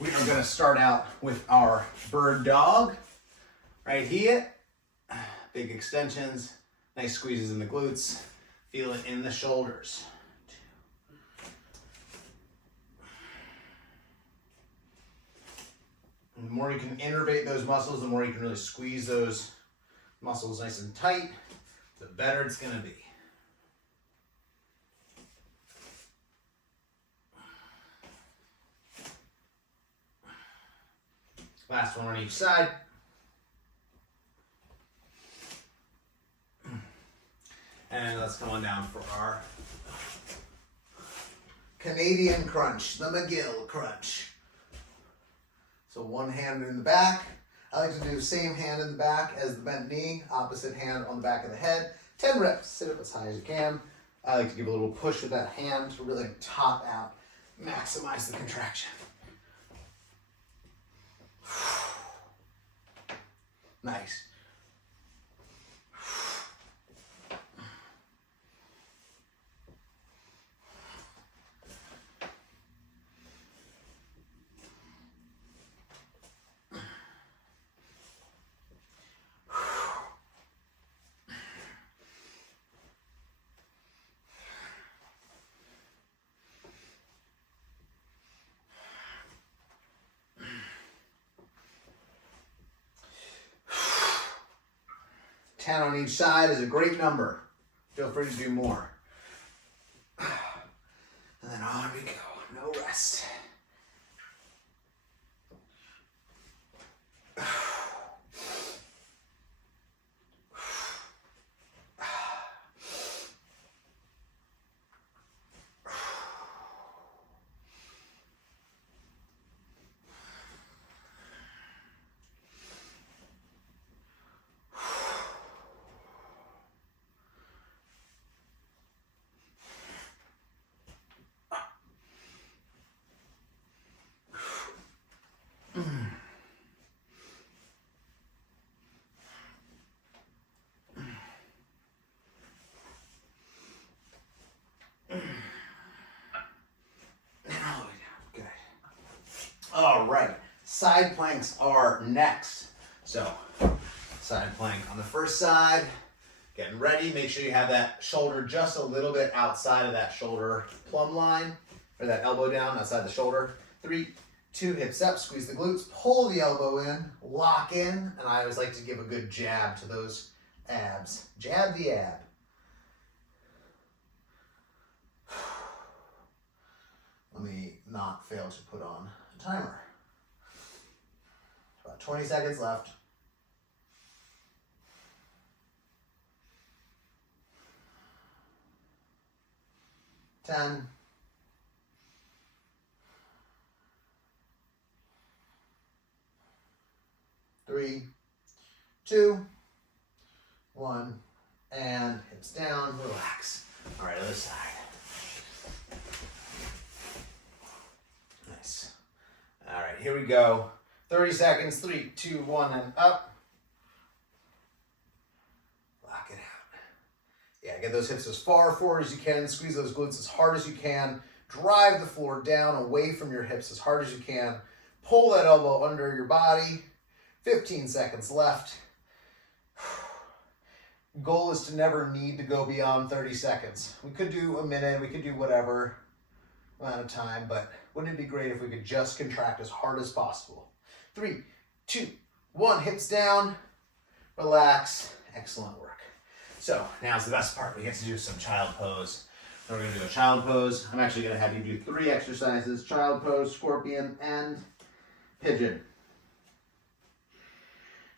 We are going to start out with our bird dog right here. Big extensions, nice squeezes in the glutes. Feel it in the shoulders. And the more you can innervate those muscles, the more you can really squeeze those muscles nice and tight, the better it's going to be. Last one on each side. And let's come on down for our Canadian crunch, the McGill crunch. So one hand in the back. I like to do the same hand in the back as the bent knee, opposite hand on the back of the head. 10 reps, sit up as high as you can. I like to give a little push with that hand to really top out, maximize the contraction. Nice. 10 on each side is a great number. Feel free to do more. And then on we go, no rest. All right, side planks are next. So, side plank on the first side, getting ready. Make sure you have that shoulder just a little bit outside of that shoulder plumb line, or that elbow down outside the shoulder. 3, 2, hips up, squeeze the glutes, pull the elbow in, lock in, and I always like to give a good jab to those abs. Jab the ab. Let me not fail to put on a timer. About 20 seconds left. 10. 3, 2, 1, and hips down, relax. All right, other side. Nice. All right, here we go. 30 seconds, 3, 2, 1, and up. Lock it out. Yeah, get those hips as far forward as you can. Squeeze those glutes as hard as you can. Drive the floor down away from your hips as hard as you can. Pull that elbow under your body. 15 seconds left. Goal is to never need to go beyond 30 seconds. We could do a minute, we could do whatever amount of time, but wouldn't it be great if we could just contract as hard as possible? 3, 2, 1, hips down, relax, excellent work. So now's the best part. We get to do some child pose. So we're gonna do a child pose. I'm actually gonna have you do 3 exercises: child pose, scorpion, and pigeon.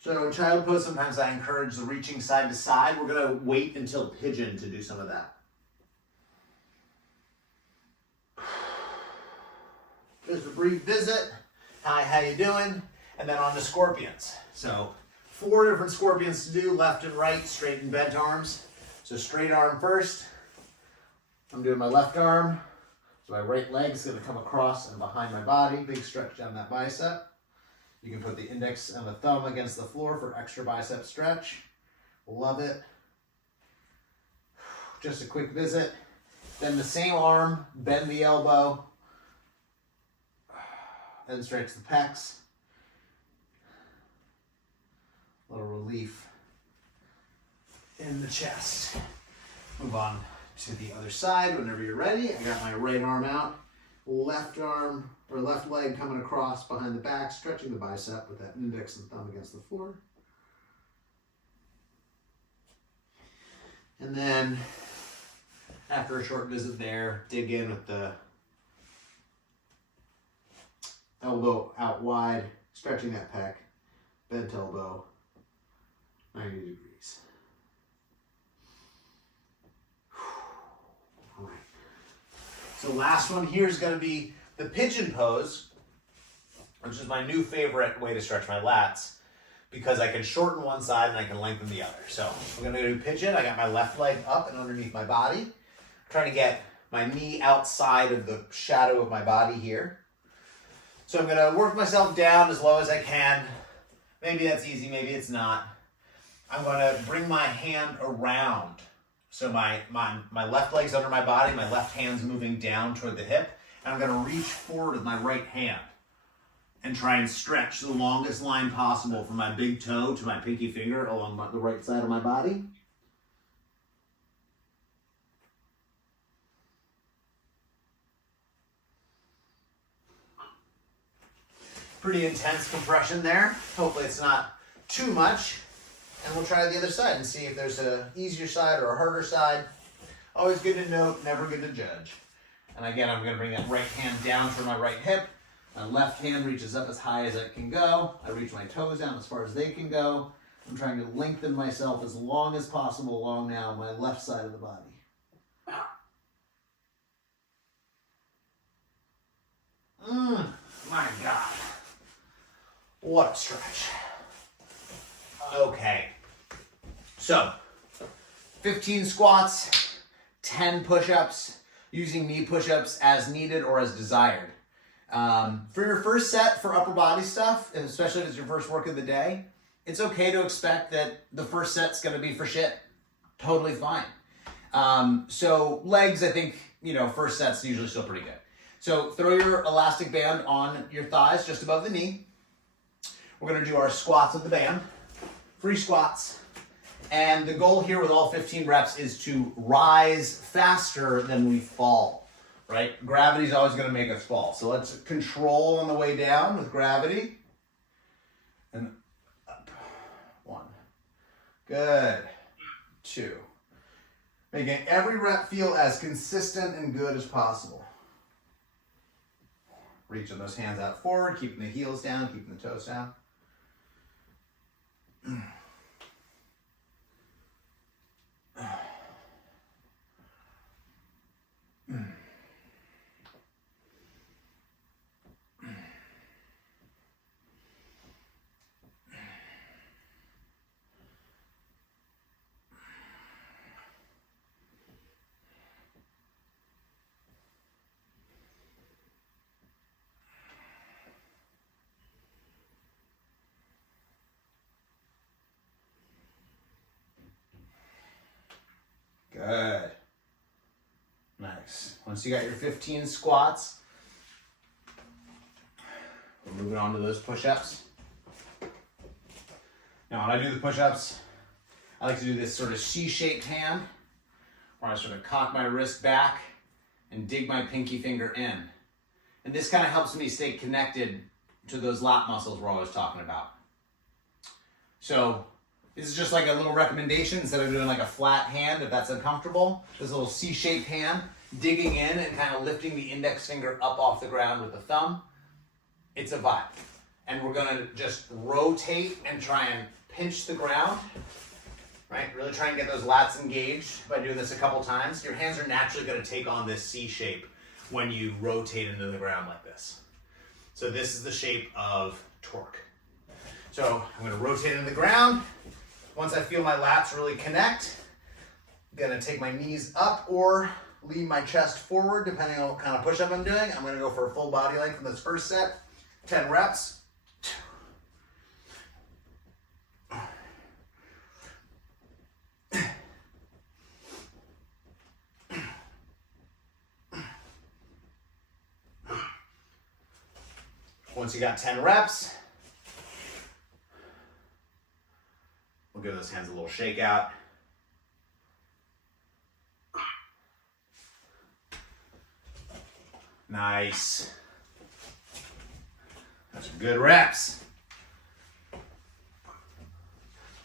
So in child pose, sometimes I encourage the reaching side to side. We're gonna wait until pigeon to do some of that. Just a brief visit. Hi, how you doing? And then on to scorpions. So 4 different scorpions to do, left and right, straight and bent arms. So straight arm first. I'm doing my left arm. So my right leg's gonna come across and behind my body. Big stretch down that bicep. You can put the index and the thumb against the floor for extra bicep stretch. Love it. Just a quick visit. Then the same arm, bend the elbow. Then stretch the pecs. A little relief in the chest. Move on to the other side whenever you're ready. I got my right arm out, left arm or left leg coming across behind the back, stretching the bicep with that index and thumb against the floor. And then after a short visit there, dig in with the elbow out wide, stretching that pec, bent elbow, 90 degrees. All right. So last one here is going to be the pigeon pose, which is my new favorite way to stretch my lats because I can shorten one side and I can lengthen the other. So I'm going to do pigeon. I got my left leg up and underneath my body. I'm trying to get my knee outside of the shadow of my body here. So I'm going to work myself down as low as I can. Maybe that's easy, maybe it's not. I'm going to bring my hand around. So my left leg's under my body, my left hand's moving down toward the hip, and I'm going to reach forward with my right hand and try and stretch the longest line possible from my big toe to my pinky finger along the right side of my body. Pretty intense compression there. Hopefully it's not too much. And we'll try the other side and see if there's an easier side or a harder side. Always good to note, never good to judge. And again, I'm going to bring that right hand down for my right hip. My left hand reaches up as high as it can go. I reach my toes down as far as they can go. I'm trying to lengthen myself as long as possible along now my left side of the body. My God. What a stretch. Okay. So, 15 squats, 10 push-ups, using knee push-ups as needed or as desired. For your first set for upper body stuff, and especially if it's your first work of the day, it's okay to expect that the first set's going to be for shit. Totally fine. So legs, I think, first set's usually still pretty good. So throw your elastic band on your thighs just above the knee. We're going to do our squats with the band, free squats. And the goal here with all 15 reps is to rise faster than we fall, right? Gravity's always going to make us fall. So let's control on the way down with gravity. And up. 1. Good. 2. Making every rep feel as consistent and good as possible. Reaching those hands out forward, keeping the heels down, keeping the toes down. Good. Nice. Once you got your 15 squats, we're moving on to those push-ups. Now, when I do the push-ups, I like to do this sort of C-shaped hand, where I sort of cock my wrist back and dig my pinky finger in. And this kind of helps me stay connected to those lat muscles we're always talking about. So, this is just like a little recommendation instead of doing like a flat hand if that's uncomfortable. This little C-shaped hand, digging in and kind of lifting the index finger up off the ground with the thumb. It's a vibe. And we're gonna just rotate and try and pinch the ground, right? Really try and get those lats engaged by doing this a couple times. Your hands are naturally gonna take on this C shape when you rotate into the ground like this. So this is the shape of torque. So I'm gonna rotate into the ground. Once I feel my lats really connect, I'm gonna take my knees up or lean my chest forward, depending on what kind of push-up I'm doing. I'm gonna go for a full body length in this first set, 10 reps. Once you got 10 reps, we'll give those hands a little shake out. Nice. Those are good reps.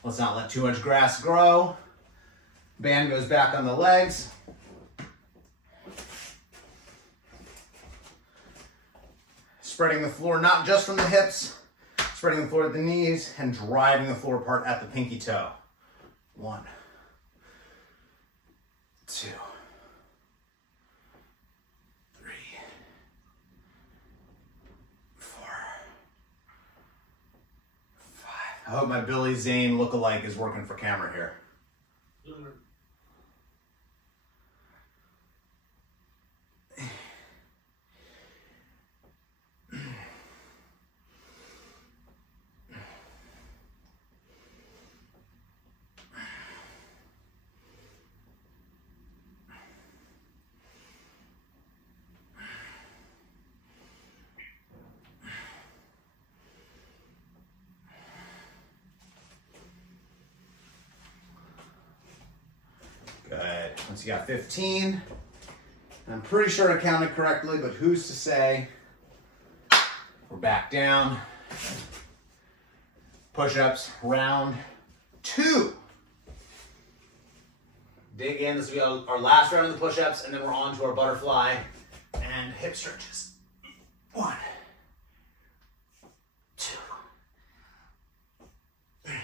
Let's not let too much grass grow. Band goes back on the legs. Spreading the floor not just from the hips, spreading the floor at the knees and driving the floor apart at the pinky toe. 1, 2, 3, 4, 5. I hope my Billy Zane lookalike is working for camera here. Good. Once you got 15, I'm pretty sure I counted correctly, but who's to say? We're back down. Push-ups, round 2. Dig in. This will be our last round of the push-ups, and then we're on to our butterfly and hip stretches. 1, 2, 3.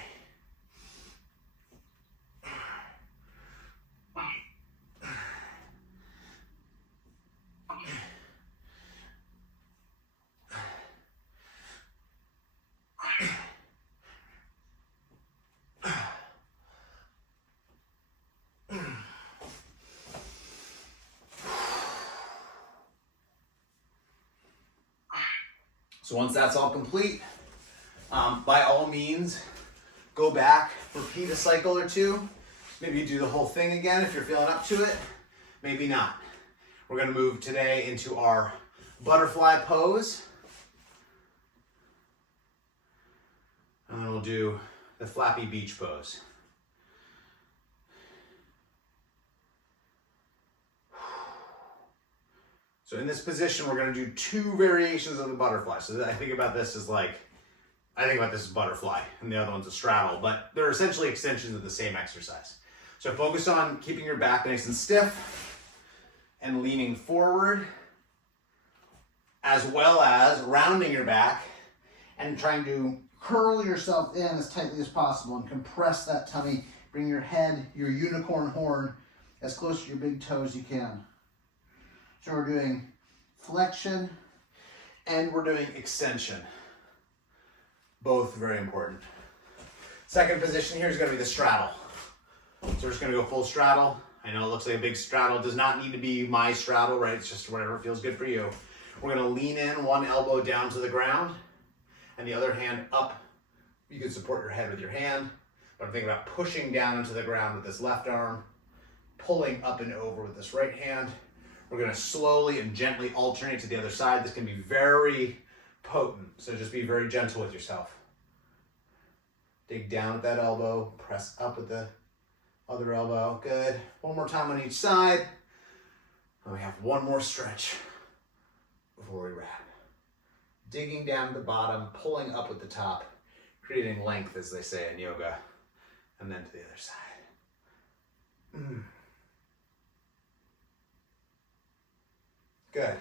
So once that's all complete, by all means, go back, repeat a cycle or two. Maybe you do the whole thing again if you're feeling up to it. Maybe not. We're going to move today into our butterfly pose. And then we'll do the flappy beach pose. So in this position, we're going to do 2 variations of the butterfly. So I think about this as butterfly, and the other one's a straddle, but they're essentially extensions of the same exercise. So focus on keeping your back nice and stiff and leaning forward, as well as rounding your back and trying to curl yourself in as tightly as possible and compress that tummy. Bring your head, your unicorn horn, as close to your big toe as you can. So we're doing flexion and we're doing extension. Both very important. Second position here is going to be the straddle. So we're just going to go full straddle. I know it looks like a big straddle. It does not need to be my straddle, right? It's just whatever feels good for you. We're going to lean in, one elbow down to the ground and the other hand up. You can support your head with your hand, but I'm thinking about pushing down into the ground with this left arm, pulling up and over with this right hand. We're going to slowly and gently alternate to the other side. This can be very potent, so just be very gentle with yourself. Dig down with that elbow, press up with the other elbow. Good. One more time on each side. And we have one more stretch before we wrap. Digging down at the bottom, pulling up with the top, creating length, as they say in yoga, and then to the other side. Good.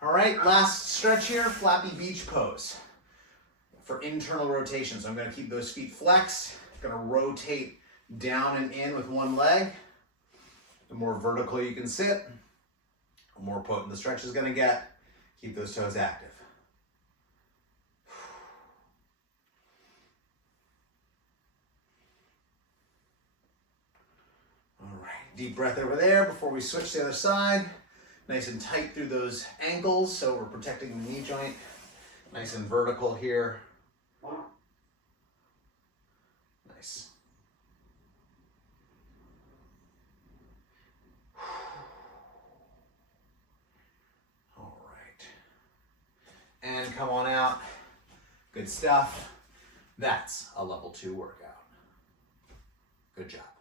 All right, last stretch here, flappy beach pose for internal rotation. So I'm going to keep those feet flexed. I'm going to rotate down and in with one leg. The more vertical you can sit, the more potent the stretch is going to get. Keep those toes active. All right, deep breath over there before we switch to the other side. Nice and tight through those ankles, so we're protecting the knee joint. Nice and vertical here. Nice. All right. And come on Good stuff. That's a level 2 workout. Good job.